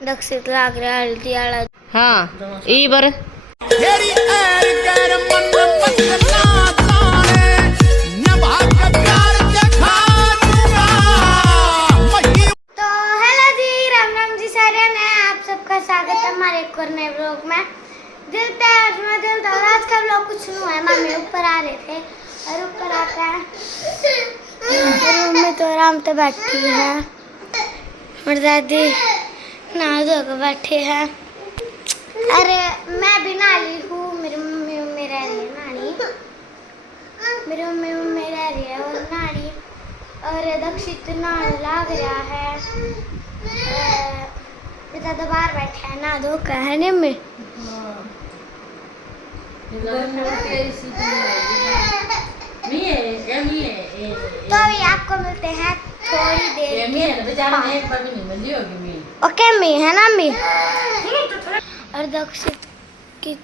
दक्षित लाग रहा हल्दी आला। हाँ ई बर तो हेलो जी, राम राम जी सारे ने आप सबका स्वागत है हमारे एक और नए ब्लॉग में। दिल तो आज का ब्लॉग कुछ नहीं है। मम्मी ऊपर आ रहे थे और ऊपर आते हैं रूम में तो आराम से बैठी है और दादी नहा धो के बैठे हैं। अरे मैं भी नाली हूँ, मेरी मम्मी मम्मी रह रही है नानी, मेरी मम्मी मम्मी रह रही है और नानी और दक्षित नहाने लग रहा है। पिता तो बाहर बैठे हैं ना धो का है नहीं में। तो अभी आपको मिलते हैं थोड़ी देर के। ओके मी है ना मी। और दक्षित की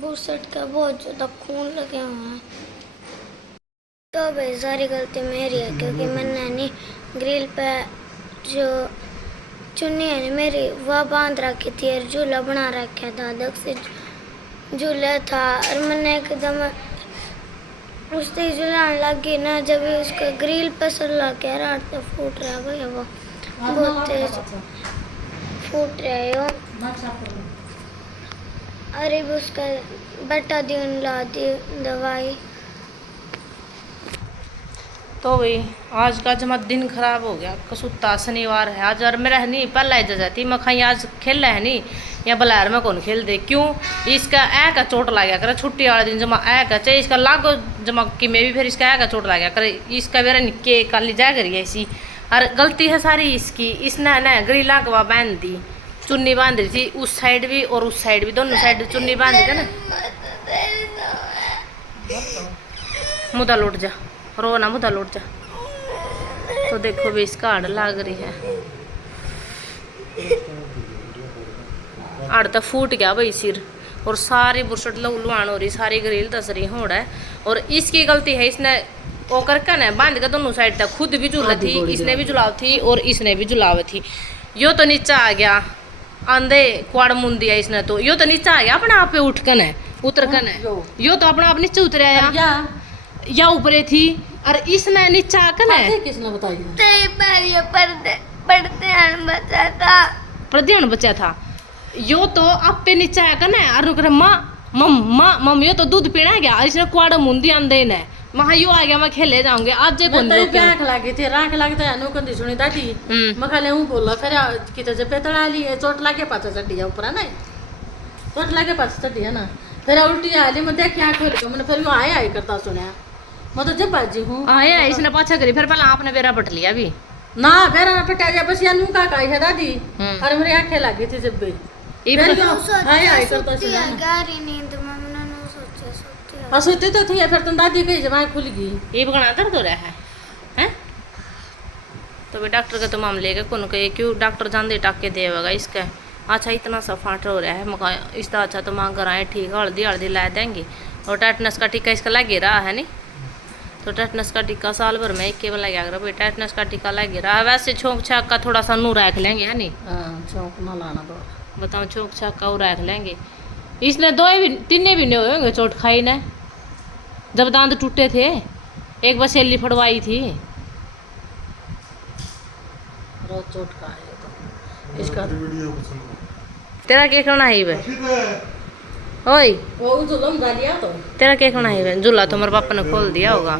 बुसट का बहुत ज़्यादा खून लगे हुए हैं। तो भाई सारी गलती मेरी है क्योंकि मैंने नहीं ग्रिल पे जो चुन्नी है मेरी वह बांध रखी थी और झूला बना रखा था। दक्षित झूला था और मैंने एकदम उससे झूलाने लगी ना, जब उसका ग्रिल पर सर लग गया रात से फूट रहा भैया, वो बहुत तेज फूट रहा है वो। अरे भी उसका बटा दी ला दी दवाई। तो भाई आज का जमा दिन खराब हो गया। कसुत्ता शनिवार है आज और मेरा नहीं पहला जाती मैं खाई आज खेल रहा है नहीं या बलैर में कौन खेल दे क्यों इसका ऐ का चोट लग गया करे छुट्टी वाले दिन जमा ऐ का चाहे इसका लागो जमा कि मैं भी फिर इसका ऐ का चोट लग गया करे इसका मेरा निके काली जा करी ऐसी और गलती है सारी इसकी। इसने ना ग्रिला गवा बांध दी, चुन्नी बांध रही थी उस साइड भी और उस साइड भी, दोनों साइड चुन्नी बांध दी ना। मुदा लौट जा रो ना मुदा लौट जा। तो देखो भी इसका आड़ लाग रही है, आड़ तो फूट गया भाई सिर और सारी बुरसट लुहान हो रही, सारी ग्रिल दस रही होड़ है। और इसकी गलती है, इसने वो करके ना बांध के दोनों साइड तक खुद भी झूला थी, इसने भी झुलाव थी और इसने भी झुलाव थी। यो तो नीचा आ गया आंधे क्वाड़ मुन दिया इसने, तो यो तो नीचा आ गया अपने आप पे उठ कर उतर कर, यो तो अपने आप नीचे उतरा या ऊपरे थी और इसने नीचा आकर किसने बताया पढ़ते बचा था यो तो आप पे नीचा आकर और मम यो तो दूध पीना गया इसने कुआड़ मुंदी आंदे ने महा यो आ गया मैं खेले जाऊंगे आज जे कोन राख लागी थी राख लागते अनु कंदी सुनी दादी मैं खाले हूं बोला फिर किते जे पेतड़ा ली चोट लागे पाछा चढ़िया ऊपर ना चोट लागे पाछा चढ़िया ना फिर उल्टी आली मैं देख आंख खोल के मैंने फिर यो आए आई करता सुनया मैं तो जब बाजी हूं आए इसने पाछा करी फिर पहले आपने बेरा पट लिया भी ना बेरा ना पटा जा बस यानू का काई है दादी और मेरी आंखें लागी थी जब भी आए आई करता सुनया गहरी नींद में मैंने न सोचा हाँ सोती तो थी फिर तुम दादी की जब आँख खुल गई ये बगना दर्द हो रहा है हैं? तो वे डॉक्टर के तो मामले का कौन कहे क्यों डॉक्टर जान टाके देगा इसका। अच्छा इतना सा फाट हो रहा है मका इसका अच्छा तो माँ घर आए ठीक हल्दी हल्दी ला देंगे और टेटनस का टीका इसका लगे रहा है नहीं, तो टेटनस का टीका साल भर में एक केवल लगा भाई टेटनस का टीका लगे रहा है। वैसे छोंक छाक का थोड़ा सा नू रख लेंगे है नहीं, चौक ना लाना दो बताओ छोंक छाक का रख लेंगे। इसने दो भी तीन भी नहीं होंगे चोट खाई ने, जब दांत टूटे थे एक बार सैली फड़वाई थी रोज चोट का है तो इसका तेरा क्या करना है वे ओए वो जुलम डालिया तो तेरा क्या करना है वे झूला तो मेरे पापा ने खोल दिया होगा।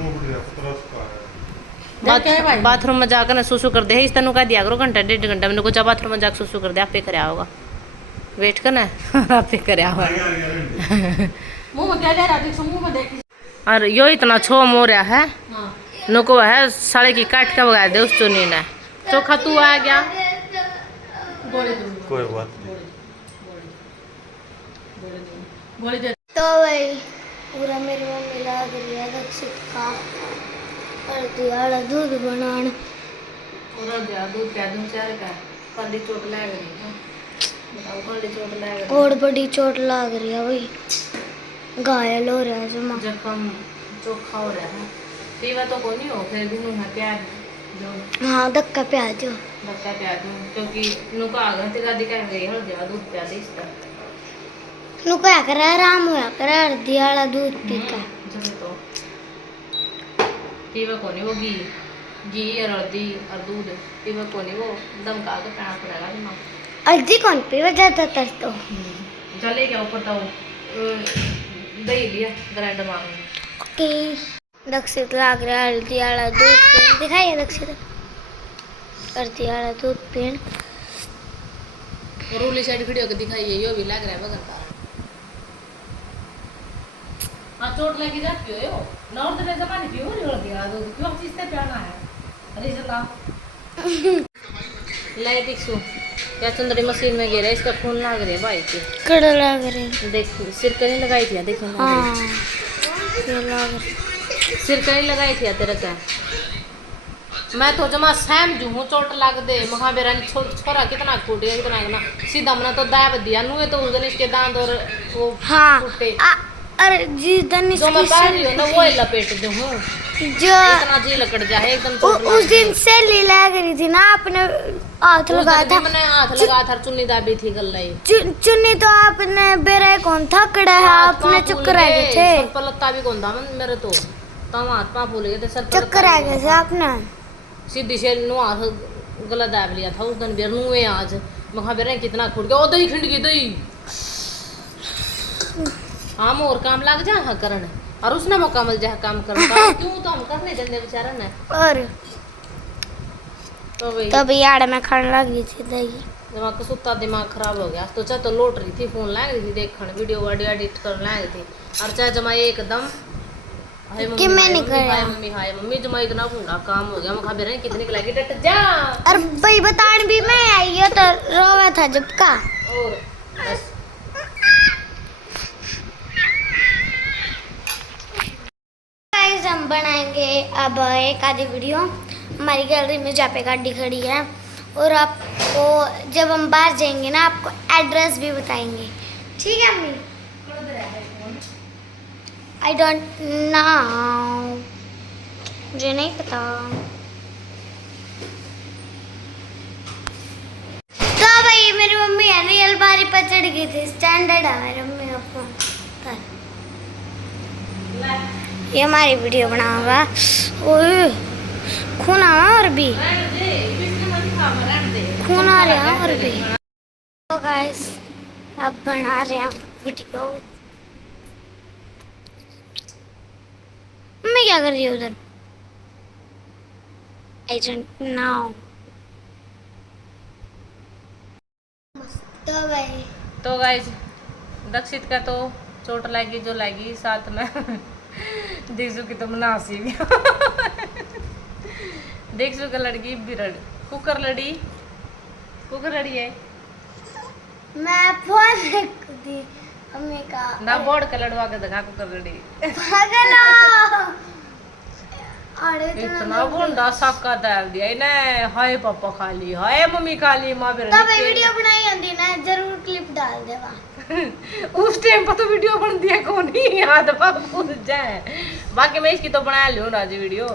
बाथरूम में जाकर ना सुसु कर दे इस तनु का दिया करो घंटा डेढ़ घंटा मैंने कुछ बाथरूम में जाकर सुसु कर दे आप पे कराया होगा वेट करना आप पे कराया होगा मुंह में क्या ले रहा देख मुंह में देख और यो इतना छोम हो रहा है नुको है साड़े की काट के बगा दे उस चुनी ने चोखा तू आ गया कोई बात नहीं। तो भाई पूरा मेरी मम्मी लग रही है दक्षित का और दियाड़ा दूध बनाने पूरा दिया दूध क्या दूध चार का कल्ली चोट लग रही है बताओ कल्ली चोट लग रही और बड़ी चोट लग रही है भाई, घायल हो रहा है जमा जख्म चोखा हो रहा है पीवा तो को नहीं हो फिर भी है प्यार जो हाँ धक्का प्याज धक्का प्या दूं क्योंकि नुका आ गए तेरा दिखा गई हल जा दूध प्या दे इसका नु क्या कर आराम हुआ कर हल्दी वाला दूध पी कर जब तो पीवा कोनी वो घी और हल्दी और दूध पीवा कोनी वो दम का के पीना पड़ेगा ना हल्दी कौन पीवा ज्यादातर तो जले क्या ऊपर तो दही लिया ग्राइंडर मारो ओके दक्षित लाग रहा हल्दी वाला दूध पीन दिखाइए दक्षित हल्दी वाला दूध पीन और उली साइड खड़ी होकर दिखाइए यो भी लग रहा है बगल का हाँ चोट लगी जाती हो यो नॉर्थ में जमा नहीं पियो नहीं होती यार तो क्यों चीज से प्याना है अरे चला लाइट इक्सू क्या चंद्री मशीन में गिरा इसका खून लाग रहा है भाई के कड़ा लाग रहे देख सिर कहीं लगाई थी देखो हाँ ये लाग रहे सिर कहीं लगाई थी तेरे का मैं तो जमा सहम जू हूँ चोट लग दे महा मेरा छोरा कितना कूटे कितना ना सीधा मना तो दाब दिया नुए तो उस दिन इसके दांत और वो हाँ टूटे अरे जिस दिन जो मैं इसकी पहन रही हूँ ना वो ही लपेट दू हूँ जो इतना जी लकड़ जाए एकदम चोट उस दिन सैली लग रही थी ना आपने हाथ लगाया था मैंने हाथ लगा था चुन्नी दाबी थी गल्लाई चुन्नी तो आपने बेरा कौन था कड़ा है आपने चक्कर आ गए थे सर पर लत्ता भी कौन था मेरे तो तम हाथ पा भूल गए थे सर पर चक्कर आ गए थे आपने सीधी से नु हाथ गला दाब लिया था उस दिन बेर नुए आज मखा बेरे कितना खुट गया ओ दही खिंड गई दही हम और काम लग जा हाँ करन और उसने मौका मिल जाए काम करने का क्यों तो हम करने देंगे बेचारा ने और तो भाई तब यार मैं खाने लगी थी दही दिमाग का सुत्ता दिमाग खराब हो गया तो चाहे तो लोट रही थी फोन ला रही थी देखने वीडियो वीडियो एडिट कर ला रही थी और चाहे जमा एकदम हाय कि मम्मी मैंने करा हाय मम्मी जमा इतना बूढ़ा काम हो गया मखा बेरे कितनी लगी डट जा और भाई बतान भी मैं आई है तो रोवा था जब का और बस गाइस हम बनाएंगे अब एक आधी वीडियो हमारी गैलरी में जहाँ पे गाड़ी खड़ी है और आपको जब हम बाहर जाएंगे ना आपको एड्रेस भी बताएंगे ठीक है अम्मी आई डोंट नो मुझे नहीं पता तो भाई मेरी मम्मी है ना अलमारी पर चढ़ गई थी स्टैंडर्ड है मेरी मम्मी का फोन ये हमारी वीडियो बनाऊंगा ओए खून आ और भी खून आ रहा और भी तो गाइस अब बना रहे हैं वीडियो मैं क्या कर रही हूँ उधर आई डोंट नो तो भाई तो गाइस दक्षित का तो चोट लगी जो लगी साथ में दीक्षु की तो मनासी भी दीक्षु का लड़की बिरड़ कुकर लड़ी है मैं फोन देख दी मम्मी का ना बोर्ड का लड़वा के दिखा कुकर लड़ी पागल हो। अरे इतना बोंडा सक्का डाल दिया इने हाय पापा खा ली हाय मम्मी खा ली माँ बिरड़ तब वीडियो बनाई होती ना जरूर क्लिप डाल देवा उस टाइम पर तो वीडियो बन दिया कौन ही याद भूल जाए बाकी मैं इसकी तो बना लूँ आज वीडियो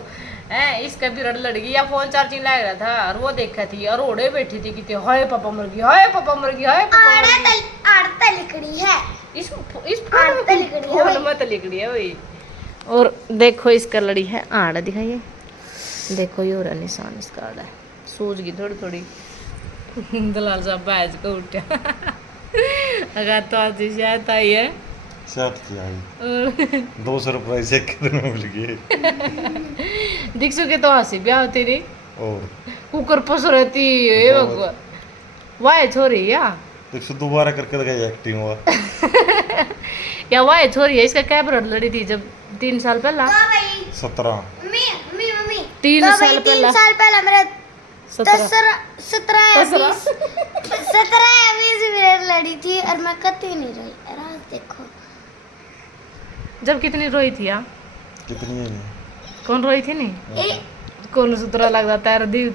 है इसका भी रड़ लड़ गई या फोन चार्जिंग लग रहा था और वो देखा थी और ओढ़े बैठी थी कि हाय पापा मर गई हाय पापा मर गई हाय पापा मर गई। आड़ता लिखड़ी है इस आड़ता लिखड़ी है फोन मत लिखड़ी है वही और देखो इसका लड़ी है आड़ दिखाइए देखो ये और निशान इसका आड़ है सूझ गई थोड़ी थोड़ी दलाल साहब बैज को उठा अगर तो आज शायद आई है शायद की आई 200 रुपए से कितने मिल गए दीक्षु के तो हंसी ब्याह होती नहीं और कुकर पस रहती है भगवान वाह छोरी या 100 दोबारा करके दिखाई एक्टिंग हुआ या वाह छोरी है इसका क्या ब्रड लड़ी थी जब 3 साल पहला 17 मम्मी 3 साल पहला 3 साल पहला मेरा 17 17 मिनट लड़ी थी और मैं कतई नहीं रही रात देखो जब कितनी रोई थी यार कितनी है कौन रोई थी नहीं कौन सुतरा लग जाता है दीव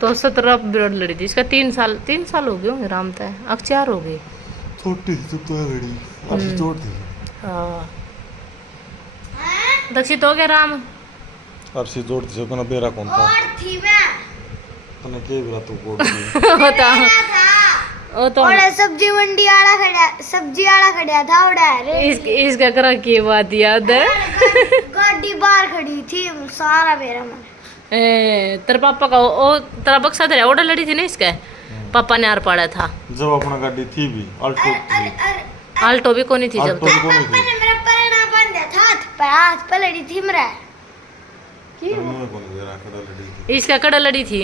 तो 17 ब्रड लड़ी थी इसका 3 साल हो गए होंगे राम तय अब 4 हो गए छोटी सी तो है लड़ी अब छोड़ दी हाँ दक्षित हो गया राम अब से जोड़ दी सको ना बेरा कौन था और थी मैं तने के बिरा तू कोड होता ओ तो और सब्जी मंडी वाला खड़ा, सब्जी वाला खड़ा था उड़ा रे। इसका करा की बात याद है? गाड़ी बाहर खड़ी थी, सारा मेरा मन। तेरे पापा का ओ तेरा बक्सा तेरा ऑर्डर लड़ी थी ना इसका, पापा ने आर पाड़ा था जब अपना गाड़ी थी भी अल्टो थी। आल्टो भी कोनी थी जब अल्टो भी कोनी पापा थी। ने मेरा परना बांधा था हाथ पे लड़ी थी मेरा। मुंह कोनी जरा कड़ा लड़ी थी। इसका कड़ा लड़ी थी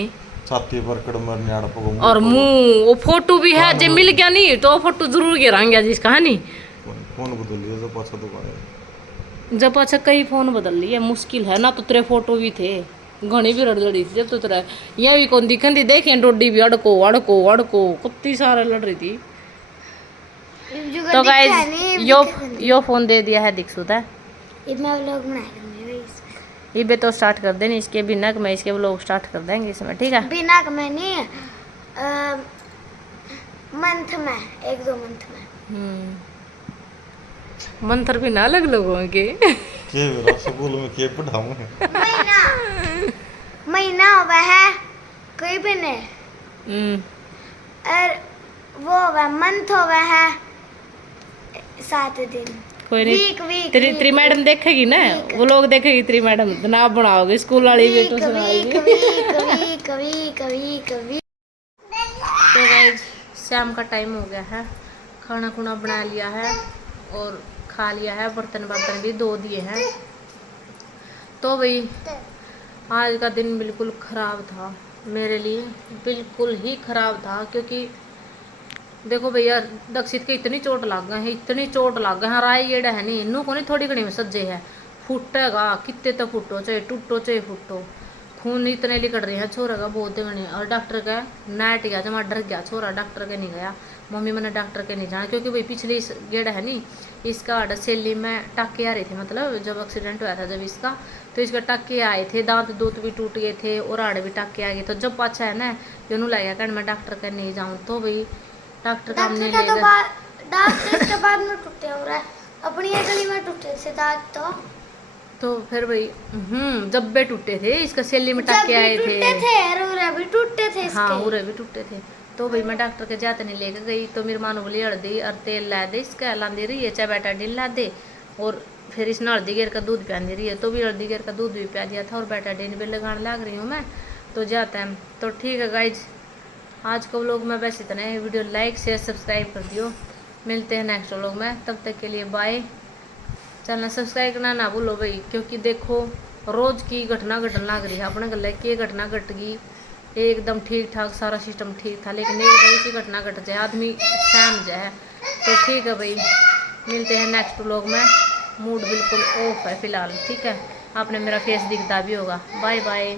छाती पर कड़ मरने आड़ पगो और मुंह, वो फोटो भी है जो मिल गया नहीं तो फोटो जरूर गिराएंगे जिसका है नहीं। फोन बदल लिया जब पाछा दुकान जब अच्छा कई फोन बदल लिए मुश्किल है ना, तो तेरे फोटो भी थे घनी भी लड़ी थी जब तो तेरा ये भी कौन दिखन थी देखे डोडी भी अड़को अड़को अड़को कितनी सारा लड़ रही थी। तो गाइस यो फोन दे दिया है दीक्षित है, ये मैं व्लॉग बनाएगा गाइस। ये बे तो स्टार्ट कर देनी इसके बिना मैं इसके व्लॉग स्टार्ट कर देंगे इसमें, ठीक है? बिना का मैं नहीं मंथ में 1-2 मंथ में मंत्र भी ना अलग लोगों के के बिरा स्कूल में के पढ़ाऊं महीना हुआ है कोई भी नहीं, और वो हुआ मंथ हुआ है 7 दिन। कोई नहीं, वीक तेरी मैडम देखेगी ना, वो लोग देखेगी तेरी मैडम ना बनाओगे स्कूल वाली भी तो सुनाएगी। कभी तो गाइस शाम का टाइम हो गया है, खाना खुना बना लिया है और खा लिया है, बर्तन बर्तन भी धो दिए हैं। तो भाई आज का दिन बिल्कुल ख़राब था मेरे लिए, बिल्कुल ही ख़राब था, क्योंकि देखो भैया दक्षित के इतनी चोट लग गए हैं, इतनी चोट लग गए हैं, राय येड़ा है नहीं इनू को नहीं थोड़ी घनी में सज्जे है, फुटेगा कितने तो फुटो चाहे टूटो चाहे फुटो, खून इतने लिकड़ रहे हैं छोरा का बहुत घने। और डॉक्टर का नाइट गया जमा डर गया छोरा, डॉक्टर के नहीं गया, मम्मी मैंने डॉक्टर के नहीं जाना, क्योंकि भाई पिछली गेड़ा है नहीं इसका सेली में टाके आ रहे थे, मतलब जब एक्सीडेंट हुआ था जब इसका, तो इसका टाके आए थे, दांत दूत भी टूट गए थे और आड़ भी टाके आ गए। तो जब पाछा है ना यूँ लगा कहने मैं डॉक्टर के नहीं जाऊँ, तो भाई डॉक्टर का हमने ले गया। डॉक्टर के बाद में टूटे हो रहा है, अपनी गली में टूटे थे दांत तो फिर भाई जब बे टूटे थे इसका सेली में टाके आए थे, उरे भी टूटे थे इसके। हाँ उरे भी टूटे थे। तो भाई मैं डॉक्टर के जाते नहीं लेकर गई, तो मेरी माँ ने बोली हल्दी और तेल ला दे इसका, लादी रही है चाहे बेटाडीन ला दे, और फिर इसने हल्दी गेर का दूध पिया रही है, तो भी हल्दी गेर का दूध भी पिया दिया था और बेटाडीन भी लगाने लग रही हूँ मैं, तो जाता है। तो ठीक है गाइज आज का व्लॉग में बस इतना है, वीडियो लाइक शेयर सब्सक्राइब कर दियो, मिलते हैं नेक्स्ट व्लॉग में, तब तक के लिए बाय। चैनल सब्सक्राइब करना ना भूलो भाई, क्योंकि देखो रोज़ की घटना घटन लग रही है अपने गले की घटना घट गई, एकदम ठीक ठाक सारा सिस्टम ठीक था, लेकिन एक बड़ी सी घटना घट जाए आदमी सहम जाए। तो ठीक है भाई मिलते हैं नेक्स्ट व्लॉग में, मूड बिल्कुल ऑफ है फिलहाल, ठीक है? आपने मेरा फेस दिखता भी होगा। Bye bye.